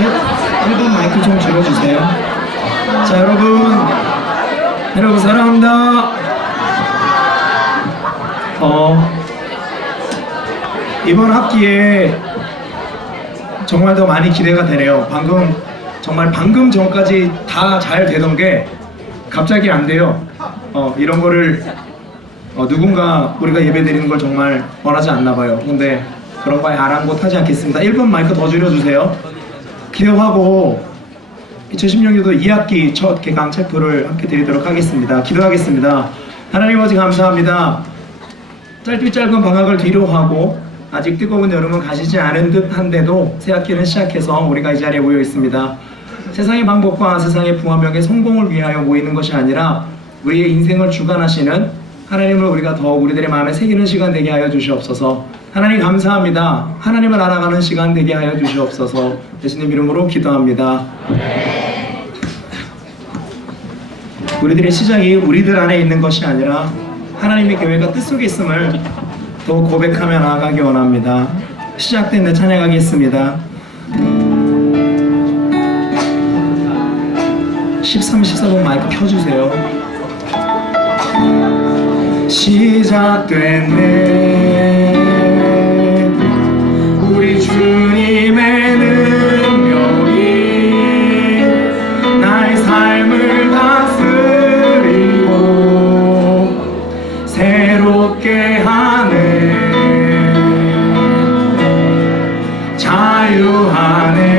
셋. 1번 마이크 좀 줄여주세요. 자, 여러분 사랑합니다. 이번 학기에 정말 더 많이 기대가 되네요. 방금 전까지 다 잘 되던 게 갑자기 안 돼요. 이런 거를 누군가 우리가 예배 드리는 걸 정말 원하지 않나 봐요. 근데 그런 거에 아랑곳하지 않겠습니다. 1번 마이크 더 줄여주세요. 기도하고 2016년도 2학기 첫 개강 체프를 함께 드리도록 하겠습니다. 기도하겠습니다. 하나님 아버지 감사합니다. 짧은 방학을 뒤로 하고 아직 뜨거운 여름은 가시지 않은 듯 한데도 새 학기는 시작해서 우리가 이 자리에 모여 있습니다. 세상의 방법과 세상의 부화명의 성공을 위하여 모이는 것이 아니라 우리의 인생을 주관하시는 하나님을 우리가 더욱 우리들의 마음에 새기는 시간 되게 하여 주시옵소서. 하나님 감사합니다. 하나님을 알아가는 시간 되게 하여 주시옵소서. 예수님 이름으로 기도합니다. 우리들의 시작이 우리들 안에 있는 것이 아니라 하나님의 계획과 뜻 속에 있음을 더 고백하며 나아가기 원합니다. 시작된 내 찬양하겠습니다. 13, 14번 마이크 켜주세요. 시작됐네 우리 주님의 능력이 나의 삶을 다스리고 새롭게 하네 자유하네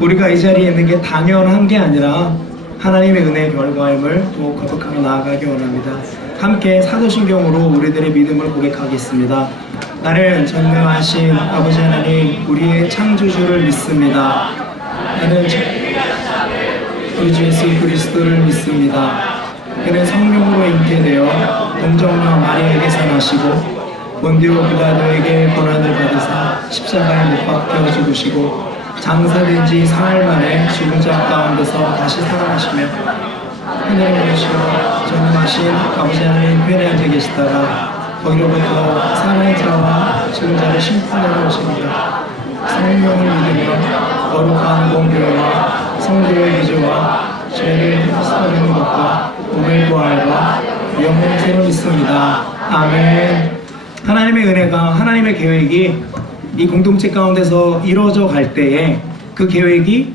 우리가 이 자리에 있는 게 당연한 게 아니라 하나님의 은혜의 결과임을 또 거듭하며 나아가기 원합니다. 함께 사도신경으로 우리들의 믿음을 고백하겠습니다. 나는 전능하신 아버지 하나님 우리의 창조주를 믿습니다. 나는 우리 주 예수 그리스도를 믿습니다. 그는 성령으로 잉태되어 동정녀 마리아에게서 나시고 본디오 빌라도에게 고난을 받으사 십자가에 못 박혀 죽으시고 장사된 지 사흘 만에 죽은 자 가운데서 다시 살아나시며 하늘에 오르시어 전능하신 아버지 하나님 편에 앉아 계시다가 거기로부터 사는 자와 죽은 자를 심판하러 오십니다. 성령을 믿으며 거룩한 공교회와 성도의 기조와 죄를 씻어내는 것과 몸의 부활과 영원한 생을 믿습니다. 아멘. 하나님의 은혜가 하나님의 계획이 이 공동체 가운데서 이루어져 갈 때에 그 계획이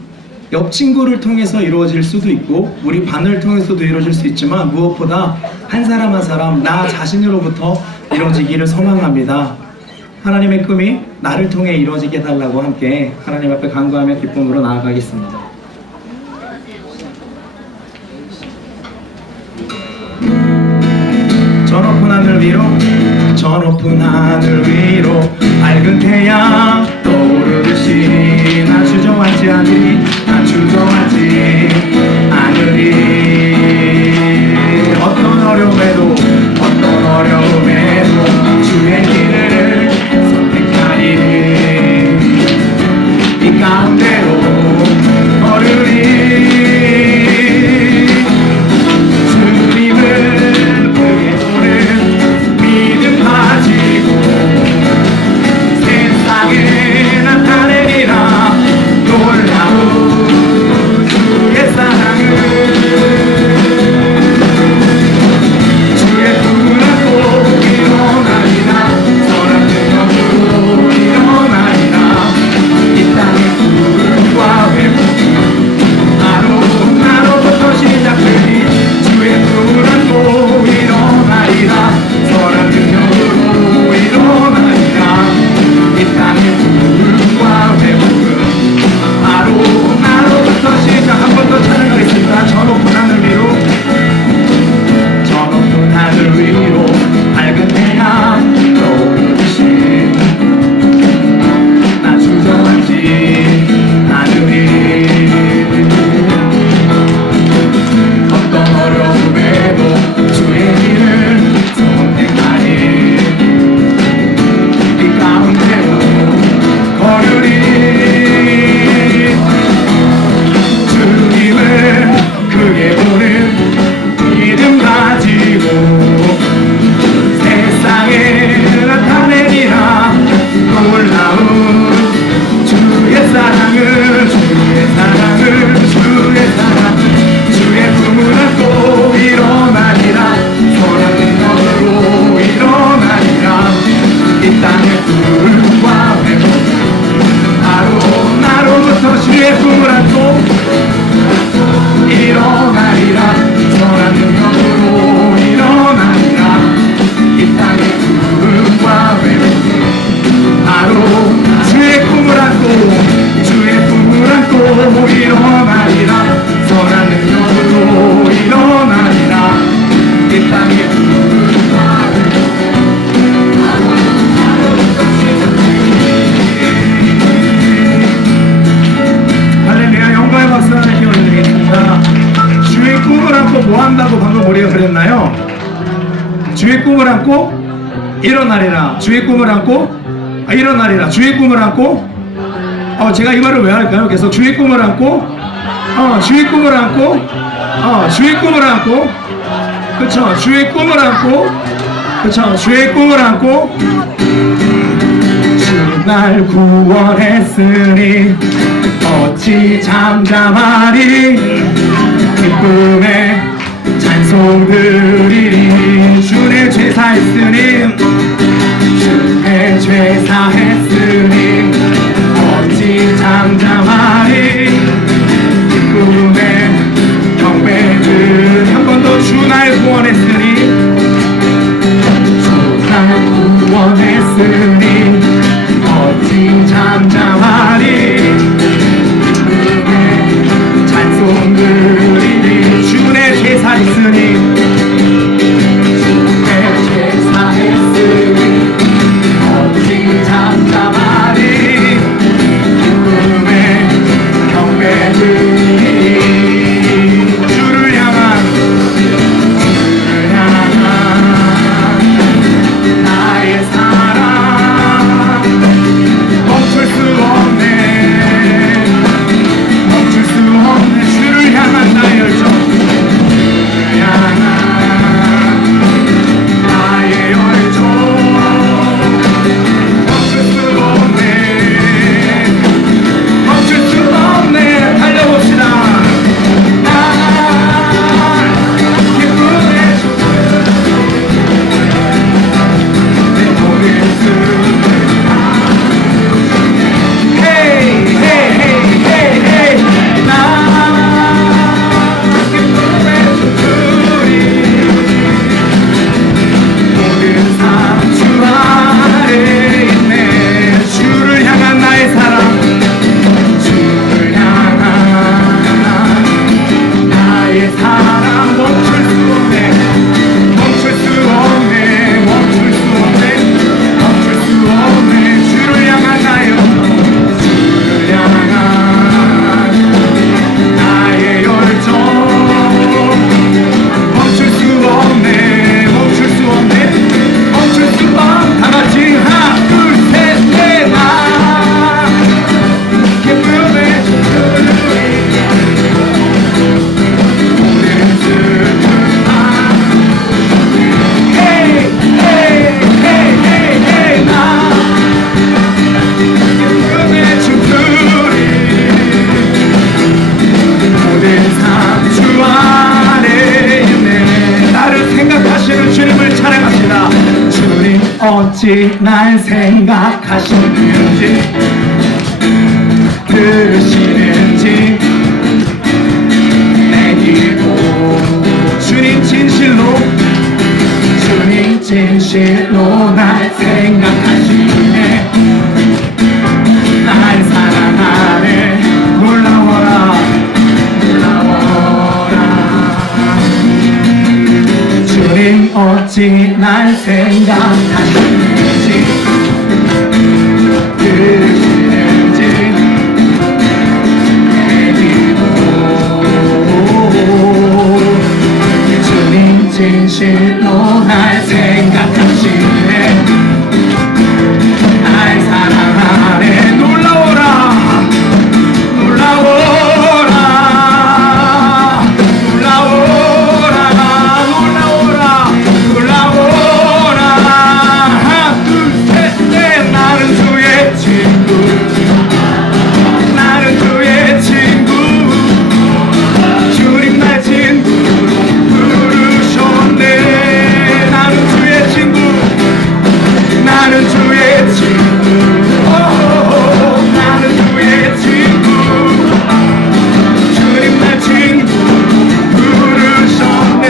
옆 친구를 통해서 이루어질 수도 있고 우리 반을 통해서도 이루어질 수 있지만 무엇보다 한 사람 한 사람 나 자신으로부터 이루어지기를 소망합니다. 하나님의 꿈이 나를 통해 이루어지게 해달라고 함께 하나님 앞에 간구하며 기쁨으로 나아가겠습니다. 저 높은 하늘 위로 저 높은 하늘 위로 밝은 태양 떠오르듯이 나 주저하지 않으리 나 주저하지 않으리 어떤 어려움에도 주의 길을 선택하리니 이 가운데로 걸으리 주님을 크게 보는 믿음 가지고 세상에 나타내리라 놀라운 주의 사랑을 주의 꿈을 안고 일어나리라 선한 능력으로 일어나리라 이 땅의 구원과 회복 나로부터 시작되니 주의 꿈을 안고 일어나리라 선한 능력으로 일어나리라 이 땅의 구원과 회복은 나로부터 시작 한 번 더 찬양하겠습니다. 저 높은 하늘 위로 저 높은 하늘 위로 밝은 태양 떠오르듯이 나 주저하지 않으리 어떤 어려움에도 주의 길을 선택하리 이 가운데로 걸으리 주님을 크게 보는 믿음 가지고 세상에 나타내리라 놀라운 주의 사랑을 주의 꿈을 안고 일어나리라 선한 능력으로 일어나리라 이 땅의 꿈과 회복 나로부터 주의 꿈을 안고 일어나리라 선한 능력으로 일어나리라 이 땅의 꿈과 회복 주의 꿈을 안고 일어나리라 선한 능력으로 일어나리라 이 땅의 꿈과 할렐루야 영광의 박수 하나님께 올려드리겠습니다. 주의 꿈을 안고 뭐 한다고 방금 우리가 그랬나요? 주의 꿈을 안고 일어나리라 주의 꿈을 안고 일어나리라 주의 꿈을 안고 제가 이 말을 왜 할까요? 계속 주의 꿈을 안고 주의 꿈을 안고 주의 꿈을 안고 그쵸 주의 꿈을 안고 그쵸 주의 꿈을 안고 주 날 구원했으니 어찌 잠잠하리 기쁨에 찬송 드리리 주의 죄사했으니 주의 죄사했으니 어찌 잠잠하리 기쁨에 경배들 한 번 더 주 날 구원했으니 주 날 구원했으니 어찌 잠잠하리 기쁨에 찬송 드리리 주의 죄사했으니 잠잠하리 기쁨에 어찌 날 생각하시는지 들으시는지 내 기도 주님 진실로 날 생각하시네 날 사랑하네 놀라워라 주님 어찌 날 생각하시는지 들으시는지 내 기도 주님 진실로 날 생각하시네 날 사랑하네 놀라워라 하나 둘셋넷 나는 주의 친구 주님 날 친구로 부르셨네 나는 주의 친구 나는 주의 친구 주님 날 친구 부르셨네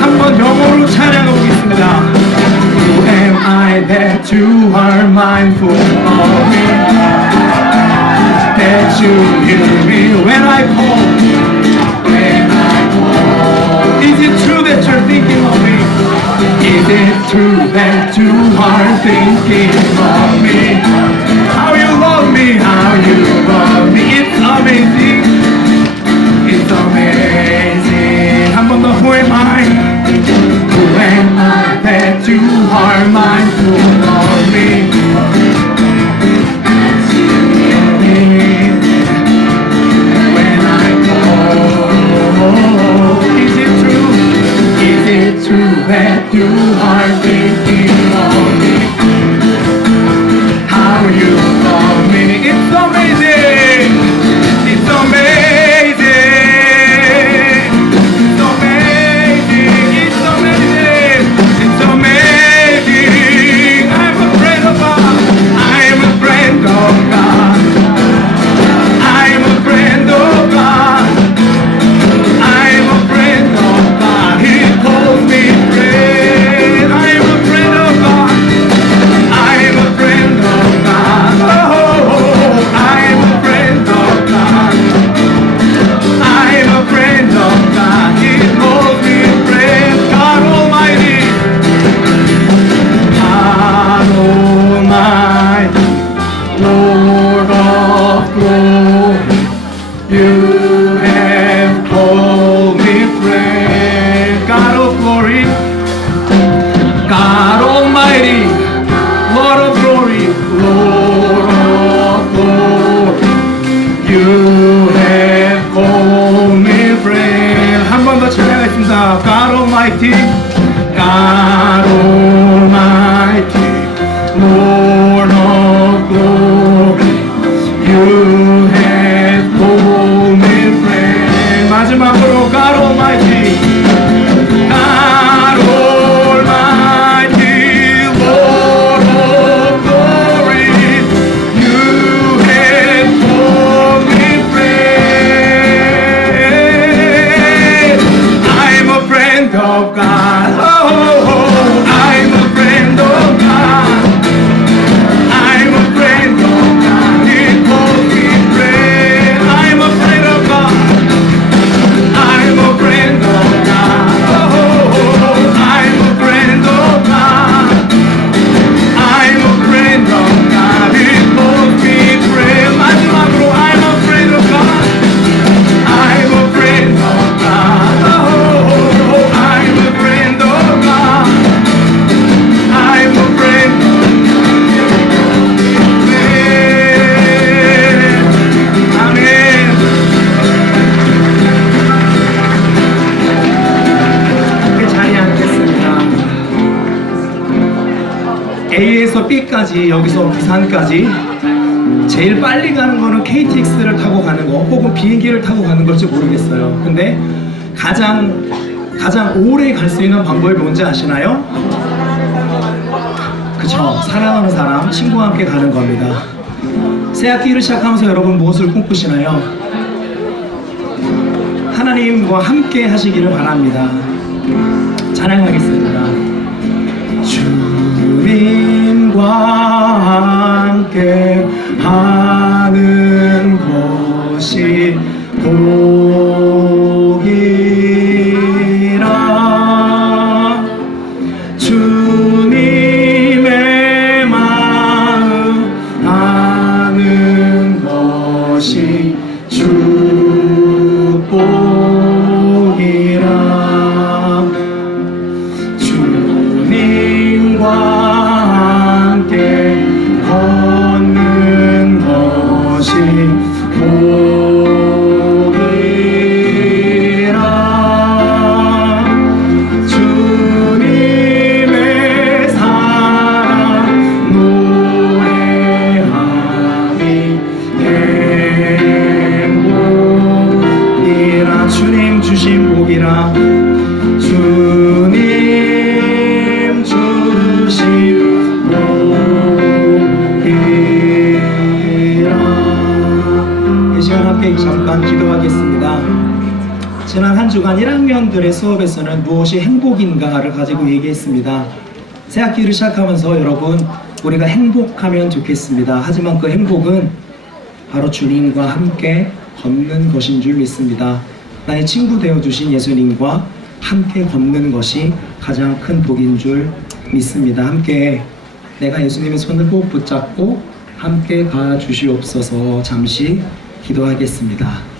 한번 영어로 찬양해보겠습니다 Who am I that you are mindful of me That you hear me when I call Is it true that you're thinking of me Is it true that you are thinking of me How you love me It's amazing It's amazing 한 번 더 Who am I that you are mindful of me When I call Is it true that you are thinking of me How you love me It's amazing It's amazing It's amazing It's amazing It's amazing I'm a friend of God I'm a friend of God I'm a friend of God I'm a friend of God He calls me friend I'm a friend of God I'm a friend of God Oh, I'm a friend of God I'm a friend of God He calls me friend God Almighty God Almighty Lord of glory You have called me friend God of glory God Almighty Lord of glory You have called me friend 한 번 더 찬양하겠습니다 God Almighty God Almighty Lord of glory You have called me friend 마지막으로 God Almighty God Almighty Lord of glory You have called me friend I'm a friend of God Oh, I'm a friend of God I'm a friend of God He calls me friend I'm a friend of God I'm a friend of God Oh, I'm a friend of God I'm a friend of God He calls me friend 마지막으로 I'm a friend of God I'm a friend of God Oh, I'm a friend of God I'm a friend of God 아멘 그 자리에 앉겠습니다 A에서 B까지 여기서 부산까지 제일 빨리 가는 거는 KTX를 타고 가는 거 혹은 비행기를 타고 가는 걸지 모르겠어요 근데 가장 오래 갈 수 있는 방법이 뭔지 아시나요? 그쵸? 사랑하는 사람, 친구와 함께 가는 겁니다. 새 학기를 시작하면서 여러분 무엇을 꿈꾸시나요? 하나님과 함께 하시기를 바랍니다. 찬양하겠습니다. 주님과 함께 하는 것이 복이라. 주님의 마음 아는 것이 축복이라. 주님과 함께 걷는 것이 복이라. 주님의 사랑 노래하니 행복이라. 주님 주신 복이라. 주님 주신 복이라. 이 시간 함께 잠깐 기도하겠습니다. 지난 한 주간 1학년들의 수업에서는 무엇이 행복인가를 가지고 얘기했습니다. 새 학기를 시작하면서 여러분 우리가 행복하면 좋겠습니다. 하지만 그 행복은 바로 주님과 함께 걷는 것인 줄 믿습니다. 나의 친구 되어주신 예수님과 함께 걷는 것이 가장 큰 복인 줄 믿습니다. 함께 내가 예수님의 손을 꼭 붙잡고 함께 가주시옵소서. 잠시 기도하겠습니다.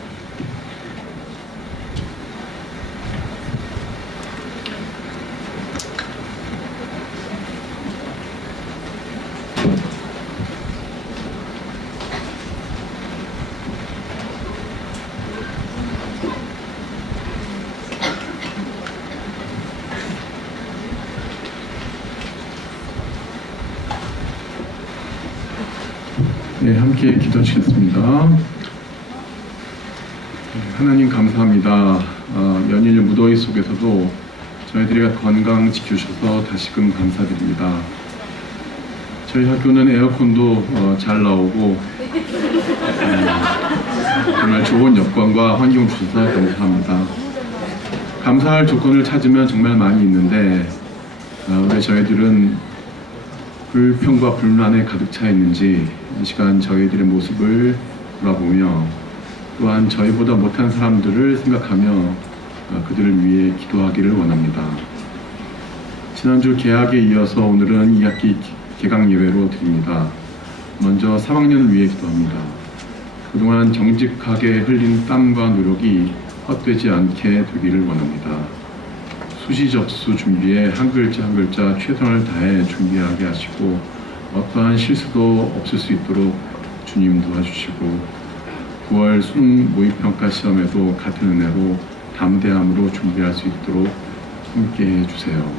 네, 함께 기도하시겠습니다. 하나님 감사합니다. 연일 무더위 속에서도 저희들이 건강 지켜주셔서 다시금 감사드립니다. 저희 학교는 에어컨도 잘 나오고 정말 좋은 여건과 환경 주셔서 감사합니다. 감사할 조건을 찾으면 정말 많이 있는데 왜 저희들은 불평과 불만에 가득 차 있는지 이 시간 저희들의 모습을 돌아보며 또한 저희보다 못한 사람들을 생각하며 그들을 위해 기도하기를 원합니다. 지난주 개학에 이어서 오늘은 2학기 개강 예배로 드립니다. 먼저 3학년을 위해 기도합니다. 그동안 정직하게 흘린 땀과 노력이 헛되지 않게 되기를 원합니다. 수시접수 준비에 한 글자 한 글자 최선을 다해 준비하게 하시고 어떠한 실수도 없을 수 있도록 주님 도와주시고 9월 수능 모의평가 시험에도 같은 은혜로 담대함으로 준비할 수 있도록 함께 해주세요.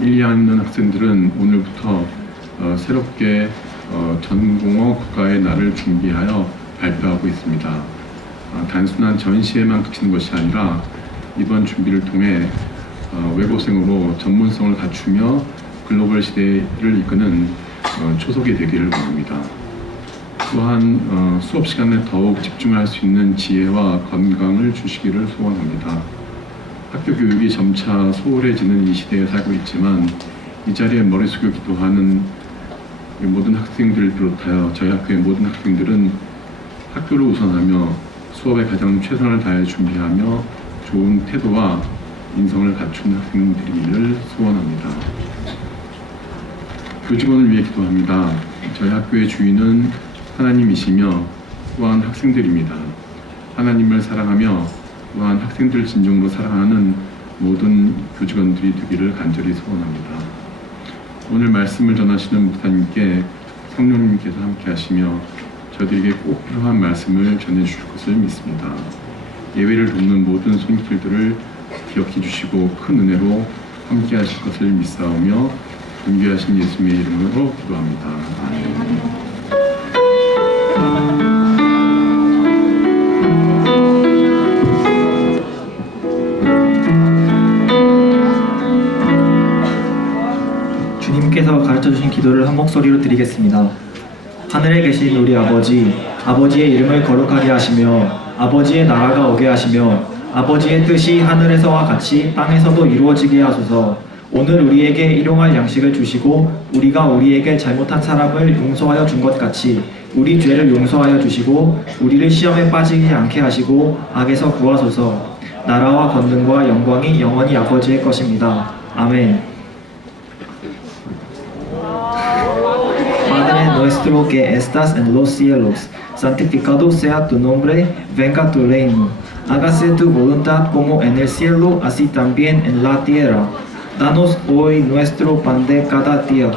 1, 2학년 학생들은 오늘부터 새롭게 전공어 국가의 날을 준비하여 발표하고 있습니다. 단순한 전시에만 그치는 것이 아니라 이번 준비를 통해 외고생으로 전문성을 갖추며 글로벌 시대를 이끄는 초석이 되기를 원합니다. 또한 수업 시간에 더욱 집중할 수 있는 지혜와 건강을 주시기를 소원합니다. 학교 교육이 점차 소홀해지는 이 시대에 살고 있지만 이 자리에 머리 숙여 기도하는 모든 학생들을 비롯하여 저희 학교의 모든 학생들은 학교를 우선하며 수업에 가장 최선을 다해 준비하며 좋은 태도와 인성을 갖춘 학생들이기를 소원합니다. 교직원을 위해 기도합니다. 저희 학교의 주인은 하나님이시며 또한 학생들입니다. 하나님을 사랑하며 또한 학생들 진정으로 사랑하는 모든 교직원들이 되기를 간절히 소원합니다. 오늘 말씀을 전하시는 목사님께 성령님께서 함께 하시며 저희들에게 꼭 필요한 말씀을 전해주실 것을 믿습니다. 예배를 돕는 모든 손길들을 기억해 주시고 큰 은혜로 함께 하실 것을 믿사오며 존귀하신 예수님의 이름으로 기도합니다. 아멘. 기도를 한 목소리로 드리겠습니다. 하늘에 계신 우리 아버지, 아버지의 이름을 거룩하게 하시며 아버지의 나라가 오게 하시며 아버지의 뜻이 하늘에서와 같이 땅에서도 이루어지게 하소서. 오늘 우리에게 일용할 양식을 주시고 우리가 우리에게 잘못한 사람을 용서하여 준 것 같이 우리 죄를 용서하여 주시고 우리를 시험에 빠지지 않게 하시고 악에서 구하소서. 나라와 권능과 영광이 영원히 아버지의 것입니다. 아멘. Padre nuestro que estás en los cielos, santificado sea tu nombre, venga tu reino. Hágase tu voluntad como en el cielo, así también en la tierra. Danos hoy nuestro pan de cada día.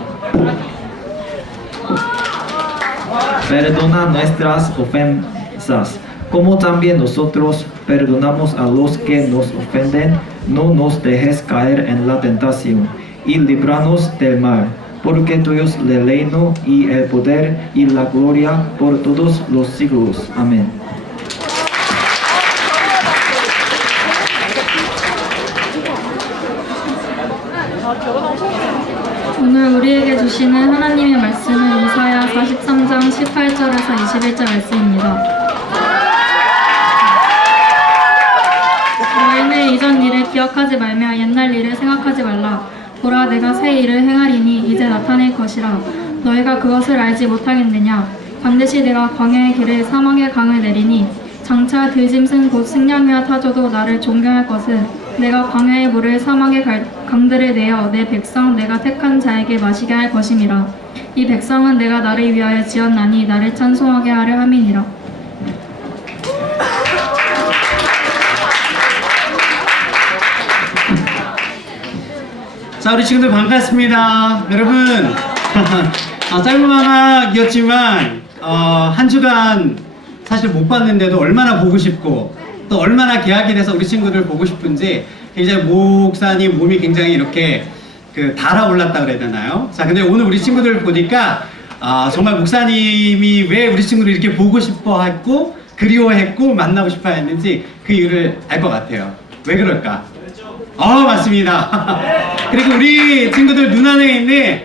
Perdona nuestras ofensas, como también nosotros perdonamos a los que nos ofenden. No nos dejes caer en la tentación, y líbranos del mal. Porque tuyo es el reino y el poder y la gloria por todos los siglos. Amén. 오늘 우리에게 주시는 하나님의 말씀은 이사야 43장 18절에서 21절 말씀입니다. 너희는 이전 일을 기억하지 말며 옛날 일을 생각하지 말라. 보라, 내가 새 일을 행하리니 이제 나타낼 것이라. 너희가 그것을 알지 못하겠느냐? 반드시 내가 광야의 길에 사막의 강을 내리니 장차 들짐승 곧 승냥이와 타조도 나를 존경할 것은 내가 광야의 물을 사막의 강들을 내어 내 백성 내가 택한 자에게 마시게 할 것임이라. 이 백성은 내가 나를 위하여 지었나니 나를 찬송하게 하려 함이니라. 자, 우리 친구들 반갑습니다. 여러분, 짧은 방학이었지만 한 주간 사실 못 봤는데도 얼마나 보고 싶고 또 얼마나 개학이 돼서 우리 친구들 보고 싶은지 굉장히 목사님 몸이 굉장히 이렇게 달아올랐다 그래야 되나요? 자, 근데 오늘 우리 친구들 보니까 정말 목사님이 왜 우리 친구를 이렇게 보고 싶어 했고 그리워했고 만나고 싶어 했는지 그 이유를 알 것 같아요. 왜 그럴까? 맞습니다. 그리고 우리 친구들 눈안에 있는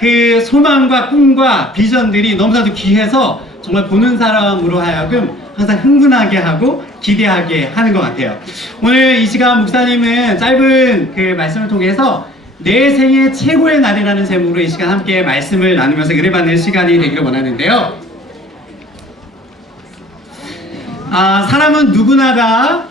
그 소망과 꿈과 비전들이 너무나도 귀해서 정말 보는 사람으로 하여금 항상 흥분하게 하고 기대하게 하는 것 같아요. 오늘 이 시간 목사님은 짧은 그 말씀을 통해서 내 생애 최고의 날이라는 제목으로 이 시간 함께 말씀을 나누면서 은혜 받는 시간이 되기를 원하는데요. 사람은 누구나가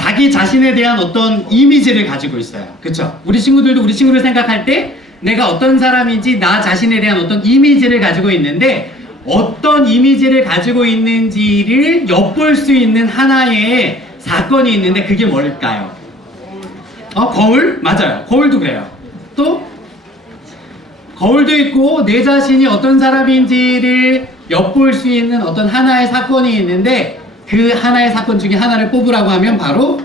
자기 자신에 대한 어떤 이미지를 가지고 있어요. 그쵸? 우리 친구들도 우리 친구를 생각할 때 내가 어떤 사람인지 나 자신에 대한 어떤 이미지를 가지고 있는데 어떤 이미지를 가지고 있는지를 엿볼 수 있는 하나의 사건이 있는데 그게 뭘까요? 거울? 맞아요. 거울도 그래요. 또 거울도 있고 내 자신이 어떤 사람인지를 엿볼 수 있는 어떤 하나의 사건이 있는데 그 하나의 사건 중에 하나를 뽑으라고 하면 바로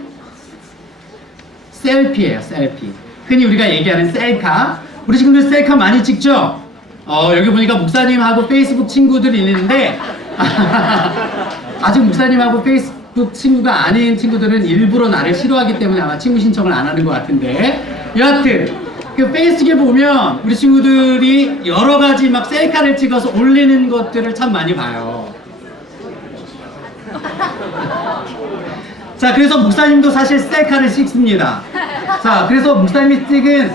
셀피예요. 셀피. 흔히 우리가 얘기하는 셀카. 우리 친구들 셀카 많이 찍죠? 여기 보니까 목사님하고 페이스북 친구들이 있는데 아직 목사님하고 페이스북 친구가 아닌 친구들은 일부러 나를 싫어하기 때문에 아마 친구 신청을 안 하는 것 같은데 여하튼 그 페이스북에 보면 우리 친구들이 여러 가지 막 셀카를 찍어서 올리는 것들을 참 많이 봐요. 자, 그래서 목사님도 사실 셀카를 찍습니다. 자, 그래서 목사님이 찍은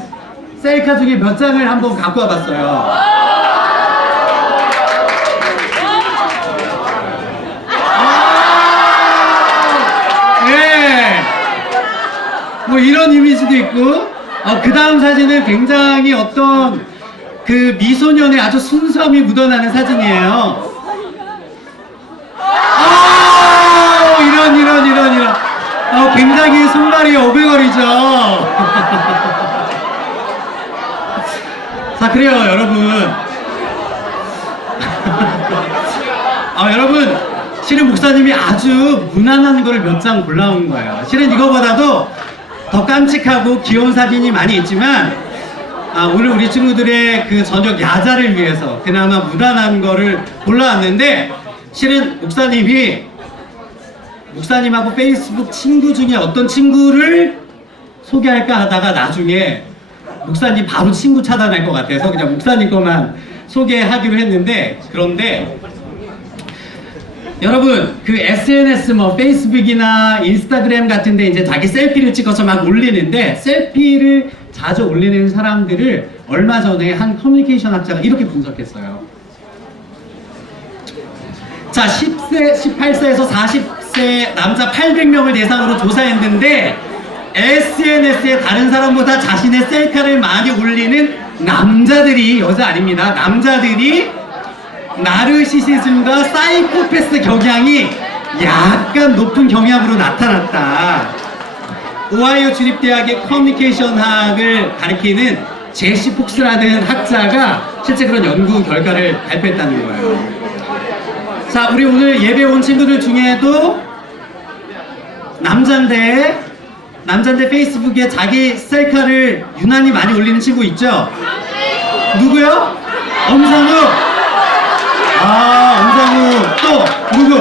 셀카 중에 몇 장을 한번 갖고 와봤어요. 네. 뭐 이런 이미지도 있고, 그 다음 사진은 굉장히 어떤 그 미소년의 아주 순수함이 묻어나는 사진이에요. 이런. 굉장히 손발이 오글거리죠. 자, 그래요, 여러분. 여러분, 실은 목사님이 아주 무난한 거를 몇 장 골라온 거예요. 실은 이거보다도 더 깜찍하고 귀여운 사진이 많이 있지만, 오늘 우리 친구들의 그 저녁 야자를 위해서 그나마 무난한 거를 골라왔는데, 실은 목사님하고 페이스북 친구 중에 어떤 친구를 소개할까 하다가 나중에 목사님 바로 친구 차단할 것 같아서 그냥 목사님 것만 소개하기로 했는데, 그런데 여러분 그 SNS 뭐 페이스북이나 인스타그램 같은데 이제 자기 셀피를 찍어서 막 올리는데, 셀피를 자주 올리는 사람들을 얼마 전에 한 커뮤니케이션 학자가 이렇게 분석했어요. 자, 10세, 18세에서 40세 남자 800명을 대상으로 조사했는데, SNS에 다른 사람보다 자신의 셀카를 많이 올리는 남자들이, 여자 아닙니다, 남자들이 나르시시즘과 사이코패스 경향이 약간 높은 경향으로 나타났다. 오하이오 주립대학의 커뮤니케이션학을 가리키는 제시 폭스라는 학자가 실제 그런 연구 결과를 발표했다는 거예요. 자, 우리 오늘 예배 온 친구들 중에도 남잔데 페이스북에 자기 셀카를 유난히 많이 올리는 친구 있죠? 누구요? 엄상우. 엄상우. 또 누구?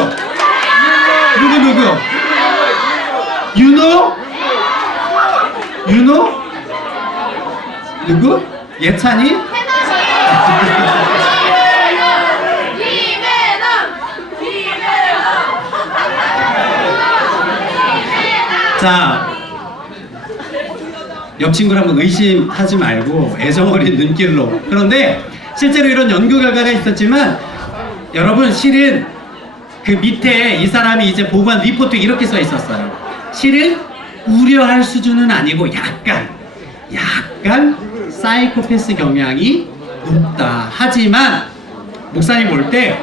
윤호? 누구? 예찬이? 자, 옆 친구를 한번 의심하지 말고 애정어린 눈길로. 그런데 실제로 이런 연구 결과가 있었지만, 여러분 실은 그 밑에 이 사람이 이제 보고한 리포트 이렇게 써 있었어요. 실은 우려할 수준은 아니고 약간 사이코패스 경향이 높다. 하지만 목사님 볼 때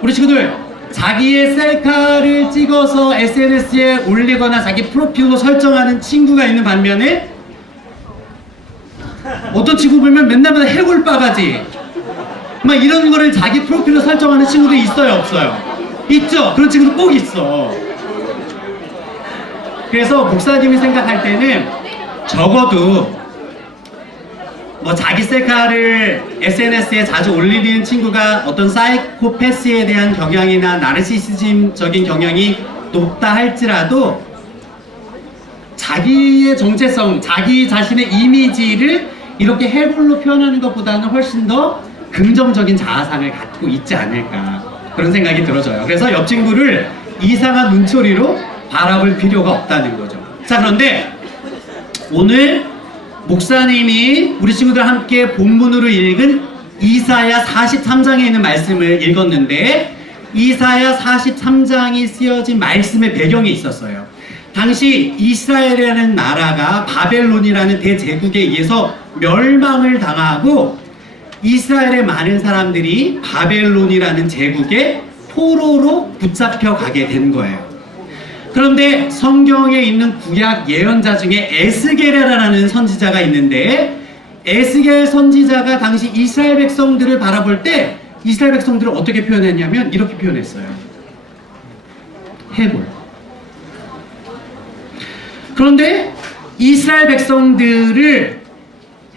우리 친구들 자기의 셀카를 찍어서 SNS에 올리거나 자기 프로필로 설정하는 친구가 있는 반면에, 어떤 친구 보면 맨날마다 해골 바가지 막 이런 거를 자기 프로필로 설정하는 친구도 있어요, 없어요? 있죠? 그런 친구도 꼭 있어. 그래서 목사님이 생각할 때는 적어도 뭐 자기 셀카를 SNS에 자주 올리는 친구가 어떤 사이코패스에 대한 경향이나 나르시시즘적인 경향이 높다 할지라도, 자기의 정체성, 자기 자신의 이미지를 이렇게 해골로 표현하는 것보다는 훨씬 더 긍정적인 자아상을 갖고 있지 않을까, 그런 생각이 들어져요. 그래서 옆 친구를 이상한 눈초리로 바라볼 필요가 없다는 거죠. 자, 그런데 오늘 목사님이 우리 친구들 함께 본문으로 읽은 이사야 43장에 있는 말씀을 읽었는데, 이사야 43장이 쓰여진 말씀의 배경이 있었어요. 당시 이스라엘이라는 나라가 바벨론이라는 대제국에 의해서 멸망을 당하고, 이스라엘의 많은 사람들이 바벨론이라는 제국의 포로로 붙잡혀 가게 된 거예요. 그런데 성경에 있는 구약 예언자 중에 에스겔이라는 선지자가 있는데, 에스겔 선지자가 당시 이스라엘 백성들을 바라볼 때 이스라엘 백성들을 어떻게 표현했냐면 이렇게 표현했어요. 해골. 그런데 이스라엘 백성들을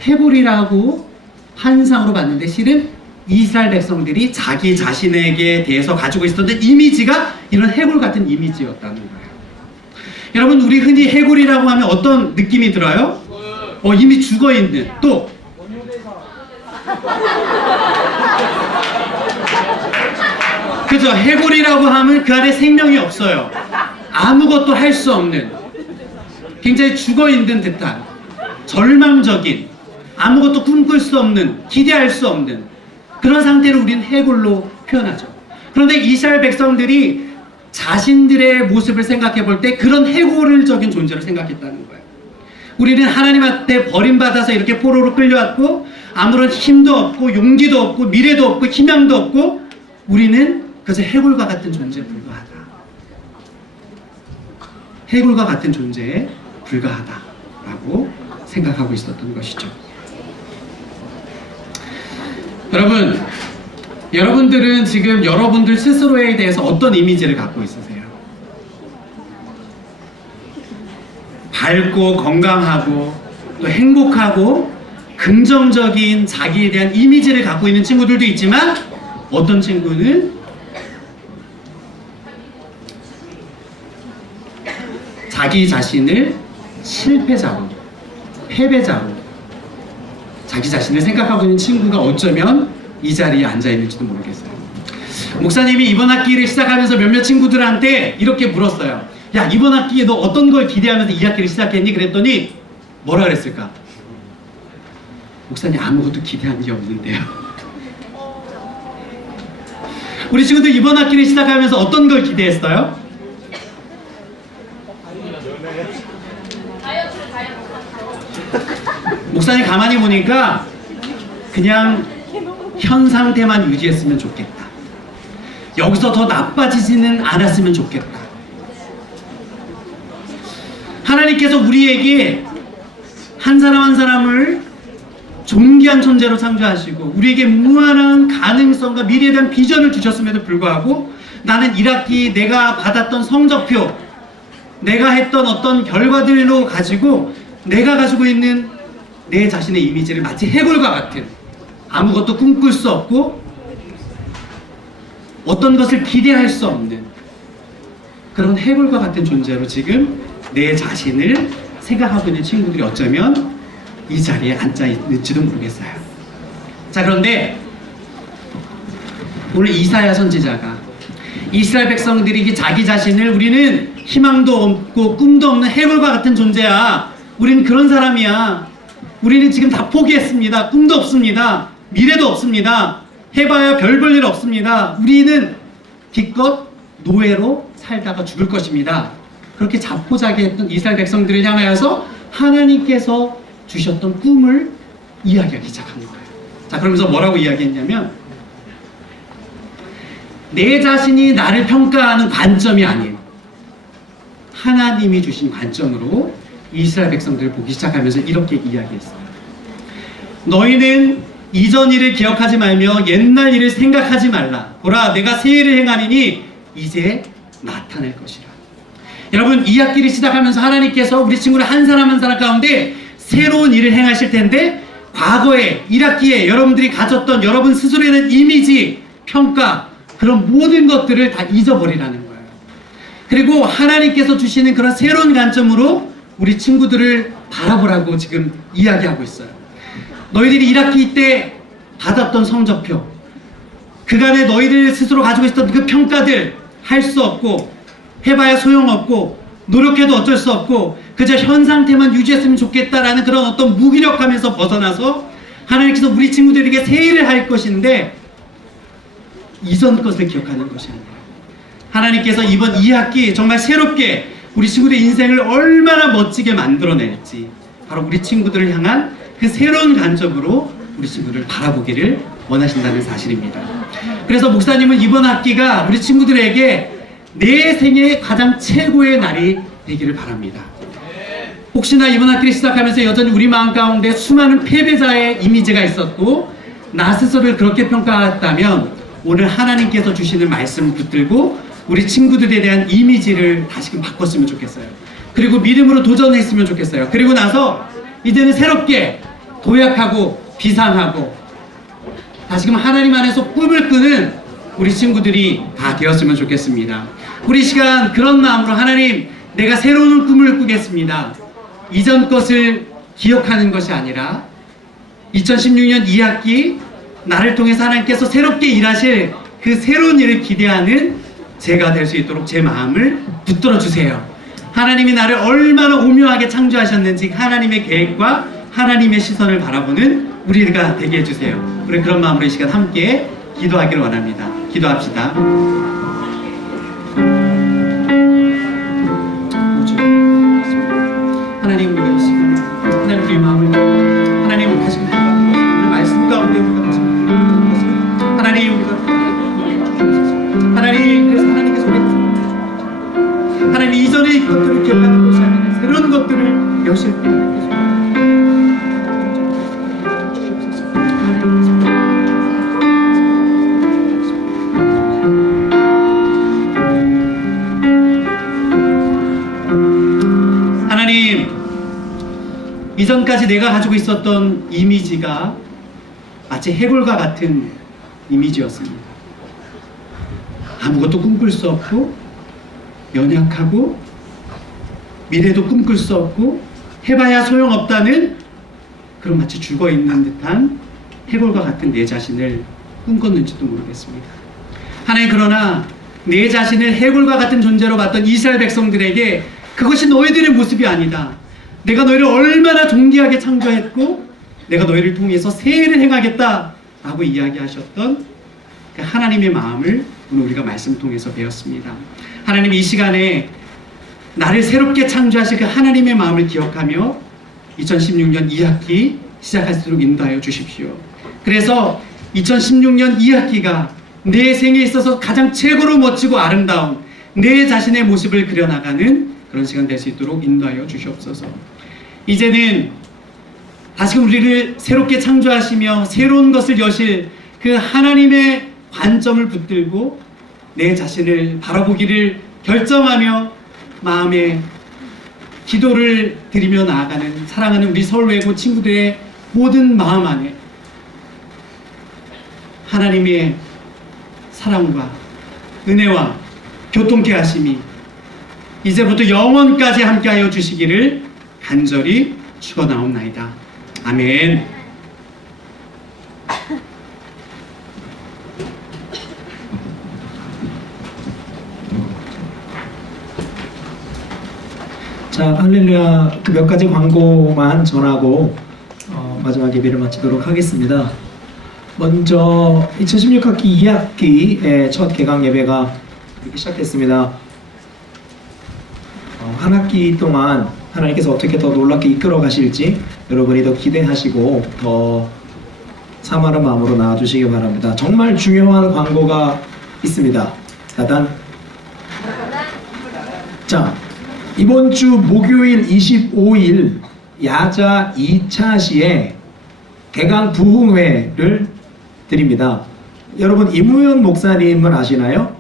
해골이라고 환상으로 봤는데, 실은 이스라엘 백성들이 자기 자신에게 대해서 가지고 있었던 이미지가 이런 해골 같은 이미지였다는 거예요. 여러분, 우리 흔히 해골이라고 하면 어떤 느낌이 들어요? 이미 죽어있는, 또 그죠? 해골이라고 하면 그 안에 생명이 없어요. 아무것도 할 수 없는, 굉장히 죽어있는 듯한, 절망적인, 아무것도 꿈꿀 수 없는, 기대할 수 없는 그런 상태를 우리는 해골로 표현하죠. 그런데 이스라엘 백성들이 자신들의 모습을 생각해 볼 때 그런 해골적인 존재를 생각했다는 거예요. 우리는 하나님한테 버림받아서 이렇게 포로로 끌려왔고, 아무런 힘도 없고 용기도 없고 미래도 없고 희망도 없고, 우리는 그저 해골과 같은 존재에 불과하다. 해골과 같은 존재에 불과하다라고 생각하고 있었던 것이죠. 여러분들은 지금 여러분들 스스로에 대해서 어떤 이미지를 갖고 있으세요? 밝고 건강하고 또 행복하고 긍정적인 자기에 대한 이미지를 갖고 있는 친구들도 있지만, 어떤 친구는 자기 자신을 실패자로, 패배자로, 자기 자신을 생각하고 있는 친구가 어쩌면 이 자리에 앉아 있는지도 모르겠어요. 목사님이 이번 학기를 시작하면서 몇몇 친구들한테 이렇게 물었어요. 야, 이번 학기에 너 어떤 걸 기대하면서 이 학기를 시작했니? 그랬더니 뭐라 그랬을까? 목사님 아무것도 기대한 게 없는데요. 우리 친구들 이번 학기를 시작하면서 어떤 걸 기대했어요? 목사님 가만히 보니까 그냥 현 상태만 유지했으면 좋겠다. 여기서 더 나빠지지는 않았으면 좋겠다. 하나님께서 우리에게 한 사람 한 사람을 존귀한 존재로 창조하시고 우리에게 무한한 가능성과 미래에 대한 비전을 주셨음에도 불구하고 나는 1학기 내가 받았던 성적표, 내가 했던 어떤 결과들로 가지고 내가 가지고 있는 내 자신의 이미지를 마치 해골과 같은, 아무것도 꿈꿀 수 없고 어떤 것을 기대할 수 없는 그런 해골과 같은 존재로 지금 내 자신을 생각하고 있는 친구들이 어쩌면 이 자리에 앉아 있는지도 모르겠어요. 자, 그런데 오늘 이사야 선지자가 이스라엘 백성들이 자기 자신을 우리는 희망도 없고 꿈도 없는 해골과 같은 존재야, 우리는 그런 사람이야, 우리는 지금 다 포기했습니다, 꿈도 없습니다, 미래도 없습니다, 해봐야 별 볼 일 없습니다, 우리는 기껏 노예로 살다가 죽을 것입니다, 그렇게 자포자기했던 이스라엘 백성들을 향하여서 하나님께서 주셨던 꿈을 이야기하기 시작한 거예요. 자, 그러면서 뭐라고 이야기했냐면 내 자신이 나를 평가하는 관점이 아닌 하나님이 주신 관점으로 이스라엘 백성들을 보기 시작하면서 이렇게 이야기했어요. 너희는 이전 일을 기억하지 말며 옛날 일을 생각하지 말라. 보라, 내가 새 일을 행하리니 이제 나타낼 것이라. 여러분, 이 학기를 시작하면서 하나님께서 우리 친구를 한 사람 한 사람 가운데 새로운 일을 행하실 텐데 과거에 1학기에 여러분들이 가졌던 여러분 스스로에 대한 이미지, 평가, 그런 모든 것들을 다 잊어버리라는 거예요. 그리고 하나님께서 주시는 그런 새로운 관점으로 우리 친구들을 바라보라고 지금 이야기하고 있어요. 너희들이 1학기 때 받았던 성적표, 그간에 너희들 스스로 가지고 있었던 그 평가들 할 수 없고 해봐야 소용없고 노력해도 어쩔 수 없고 그저 현 상태만 유지했으면 좋겠다라는 그런 어떤 무기력함에서 벗어나서 하나님께서 우리 친구들에게 새 일을 할 것인데 이전 것을 기억하는 것입니다. 하나님께서 이번 2학기 정말 새롭게 우리 친구들의 인생을 얼마나 멋지게 만들어낼지 바로 우리 친구들을 향한 그 새로운 관점으로 우리 친구들을 바라보기를 원하신다는 사실입니다. 그래서 목사님은 이번 학기가 우리 친구들에게 내 생애의 가장 최고의 날이 되기를 바랍니다. 혹시나 이번 학기를 시작하면서 여전히 우리 마음 가운데 수많은 패배자의 이미지가 있었고 나 스스로를 그렇게 평가했다면 오늘 하나님께서 주시는 말씀을 붙들고 우리 친구들에 대한 이미지를 다시금 바꿨으면 좋겠어요. 그리고 믿음으로 도전했으면 좋겠어요. 그리고 나서 이제는 새롭게 도약하고 비상하고 다시금 하나님 안에서 꿈을 꾸는 우리 친구들이 다 되었으면 좋겠습니다. 우리 시간 그런 마음으로 하나님, 내가 새로운 꿈을 꾸겠습니다. 이전 것을 기억하는 것이 아니라 2016년 2학기 나를 통해서 하나님께서 새롭게 일하실 그 새로운 일을 기대하는 제가 될 수 있도록 제 마음을 붙들어 주세요. 하나님이 나를 얼마나 오묘하게 창조하셨는지 하나님의 계획과 하나님의 시선을 바라보는 우리가 되게 해주세요. 우리 그런 마음으로 이 시간 함께 기도하기를 원합니다. 기도합시다. 하나님, 우리가 이 시간 하나님 우리의 마음을 하나님을 다시 오늘 말씀 가운데 우리가 다시 하나님, 우리가 하나님, 그래서 하나님께서 우리 하나님 이전의 것들을 기억하는 것이 아니라 새로운 것들을 여실 때 이전까지 내가 가지고 있었던 이미지가 마치 해골과 같은 이미지였습니다. 아무것도 꿈꿀 수 없고 연약하고 미래도 꿈꿀 수 없고 해봐야 소용없다는 그런 마치 죽어있는 듯한 해골과 같은 내 자신을 꿈꿨는지도 모르겠습니다. 하나님, 그러나 내 자신을 해골과 같은 존재로 봤던 이스라엘 백성들에게 그것이 너희들의 모습이 아니다. 내가 너희를 얼마나 존귀하게 창조했고 내가 너희를 통해서 새해를 행하겠다 라고 이야기하셨던 그 하나님의 마음을 오늘 우리가 말씀 통해서 배웠습니다. 하나님, 이 시간에 나를 새롭게 창조하실 그 하나님의 마음을 기억하며 2016년 2학기 시작할 수 있도록 인도하여 주십시오. 그래서 2016년 2학기가 내 생에 있어서 가장 최고로 멋지고 아름다운 내 자신의 모습을 그려나가는 그런 시간 될 수 있도록 인도하여 주시옵소서. 이제는 다시금 우리를 새롭게 창조하시며 새로운 것을 여실 그 하나님의 관점을 붙들고 내 자신을 바라보기를 결정하며 마음에 기도를 드리며 나아가는 사랑하는 우리 서울외고 친구들의 모든 마음 안에 하나님의 사랑과 은혜와 교통케 하심이 이제부터 영원까지 함께하여 주시기를 간절히 축원하옵나이다. 아멘. 자, 할렐루야. 그 몇 가지 광고만 전하고 마지막 예배를 마치도록 하겠습니다. 먼저 2016학기 2학기의 첫 개강 예배가 이렇게 시작됐습니다. 한 학기 동안 하나님께서 어떻게 더 놀랍게 이끌어 가실지 여러분이 더 기대하시고 더 사모하는 마음으로 나와주시기 바랍니다. 정말 중요한 광고가 있습니다. 따단. 자, 이번 주 목요일 25일 야자 2차 시에 개강 부흥회를 드립니다. 여러분, 이무현 목사님을 아시나요?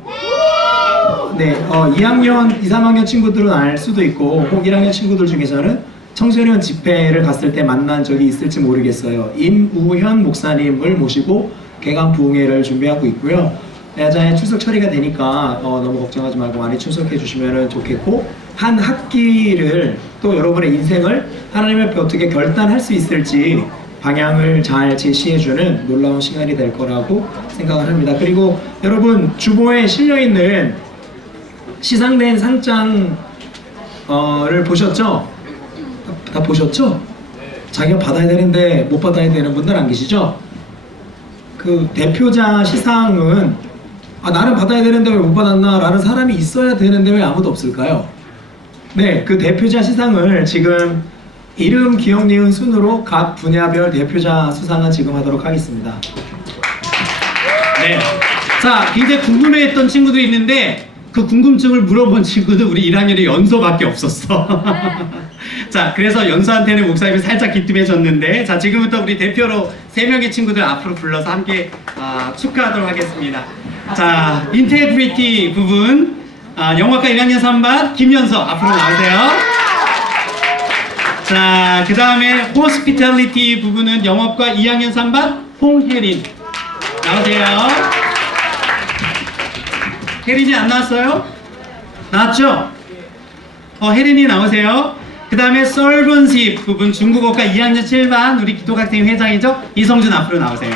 네, 2학년, 2, 3학년 친구들은 알 수도 있고 혹 1학년 친구들 중에서는 청소년 집회를 갔을 때 만난 적이 있을지 모르겠어요. 임우현 목사님을 모시고 개강 부흥회를 준비하고 있고요. 야자에 출석 처리가 되니까 너무 걱정하지 말고 많이 출석해 주시면 좋겠고, 한 학기를 또 여러분의 인생을 하나님 앞에 어떻게 결단할 수 있을지 방향을 잘 제시해주는 놀라운 시간이 될 거라고 생각을 합니다. 그리고 여러분, 주보에 실려있는 시상된 상장을 보셨죠? 다 보셨죠? 자기가 받아야 되는데 못 받아야 되는 분들 안 계시죠? 그 대표자 시상은 나는 받아야 되는데 왜 못 받았나 라는 사람이 있어야 되는데 왜 아무도 없을까요? 네, 그 대표자 시상을 지금 이름, 기억, 니은 순으로 각 분야별 대표자 수상은 지금 하도록 하겠습니다. 네. 자, 굉장히 궁금해했던 친구들이 있는데 그 궁금증을 물어본 친구들 우리 1학년이 연서밖에 없었어. 자, 그래서 연서한테는 목사님이 살짝 기뜸해줬는데, 자, 지금부터 우리 대표로 3명의 친구들 앞으로 불러서 함께 축하하도록 하겠습니다. 자, 인테그리티 부분 영어과 1학년 3반 김연서 앞으로 나오세요. 자, 그 다음에 호스피탈리티 부분은 영어과 2학년 3반 홍혜린 나오세요. 혜린이 안 나왔어요? 나왔죠? 혜린이 나오세요. 그 다음에 서번십 부분 중국어과 2학년 7반 우리 기독학생 회장이죠? 이성준 앞으로 나오세요.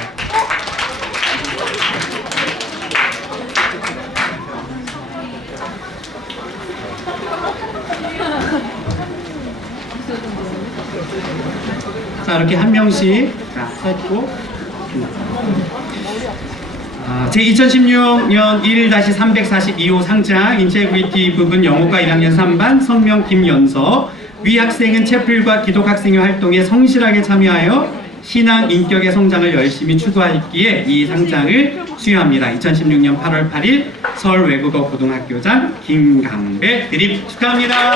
자, 이렇게 한 명씩 서 있고, 제 2016년 1-342호 상장 인테그리티 부분 영어과 1학년 3반 성명 김연서, 위 학생은 채플과 기독학생회 활동에 성실하게 참여하여 신앙 인격의 성장을 열심히 추구하기에 이 상장을 수여합니다. 2016년 8월 8일 서울 외국어 고등학교장 김강배 드립 축하합니다.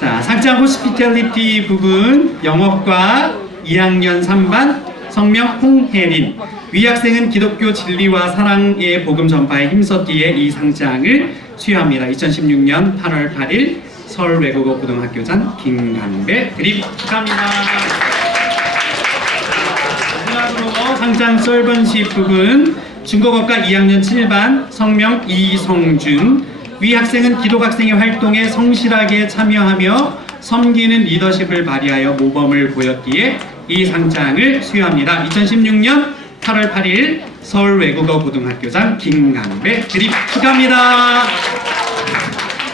자, 상장 호스피탈리티 부분 영어과 2학년 3반 성명 홍혜린, 위 학생은 기독교 진리와 사랑의 복음 전파에 힘썼기에 이 상장을 수여합니다. 2016년 8월 8일 서울 외국어 고등학교장 김강배 드립 축하합니다. 마지막으로 상장 서번십 부분 중국어과 2학년 7반 성명 이성준, 위 학생은 기독학생의 활동에 성실하게 참여하며 섬기는 리더십을 발휘하여 모범을 보였기에 이 상장을 수여합니다. 2016년 8월 8일 서울외국어고등학교장 김강배 드립 축하합니다.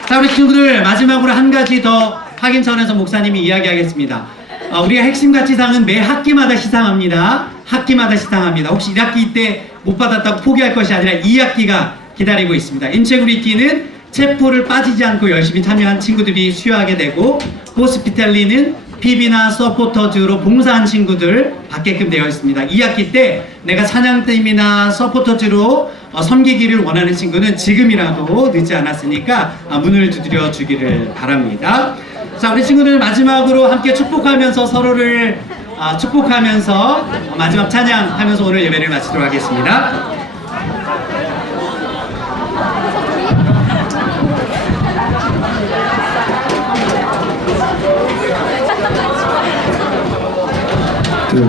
자, 우리 친구들 마지막으로 한 가지 더 확인 차원에서 목사님이 이야기하겠습니다. 우리가 핵심가치상은 매 학기마다 시상합니다. 학기마다 시상합니다. 혹시 1학기 때 못 받았다고 포기할 것이 아니라 2학기가 기다리고 있습니다. 인체그리티는 체포를 빠지지 않고 열심히 참여한 친구들이 수여하게 되고, 호스피탈리는 PB나 서포터즈로 봉사한 친구들 받게끔 되어 있습니다. 2학기 때 내가 찬양팀이나 서포터즈로 섬기기를 원하는 친구는 지금이라도 늦지 않았으니까 문을 두드려 주기를 바랍니다. 자, 우리 친구들 마지막으로 함께 축복하면서 서로를 축복하면서 마지막 찬양하면서 오늘 예배를 마치도록 하겠습니다. 둘.